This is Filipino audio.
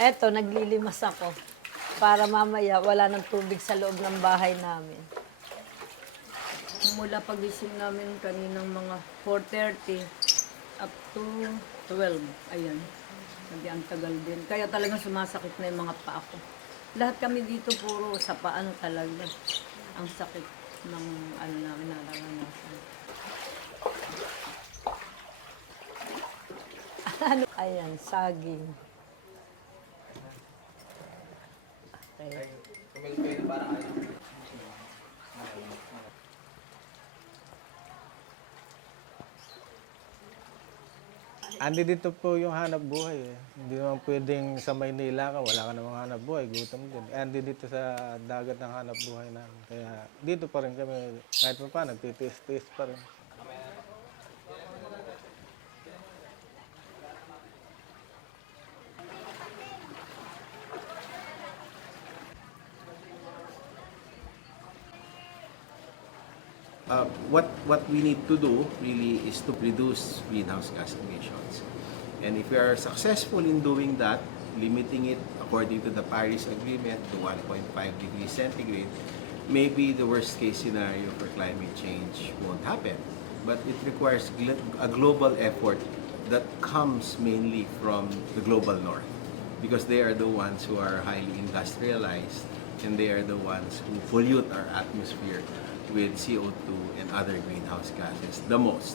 Eto, naglilimas ako para mamaya wala ng tubig sa loob ng bahay namin. Mula pagising namin kaninang mga 4:30 up to 12. Ayan. Hindi ang tagal din. Kaya talagang sumasakit na yung mga paa ko. Lahat kami dito puro sa paano talaga. Ang sakit ng ano namin nararanasan. Ano? Ayan, saging. Okay. Andi dito po yung hanap buhay eh. Hindi naman pwedeng sa Maynila ka, wala ka namang hanap buhay, gutom din. Andi dito sa dagat ng hanap buhay namin. Kaya dito pa rin kami, kahit pa paano, nagtitiis-tiis pa rin. What we need to do really is to reduce greenhouse gas emissions. And if we are successful in doing that, limiting it according to the Paris Agreement to 1.5 degrees centigrade, maybe the worst case scenario for climate change won't happen. But it requires a global effort that comes mainly from the global north, because they are the ones who are highly industrialized and they are the ones who pollute our atmosphere with CO2 and other greenhouse gases the most.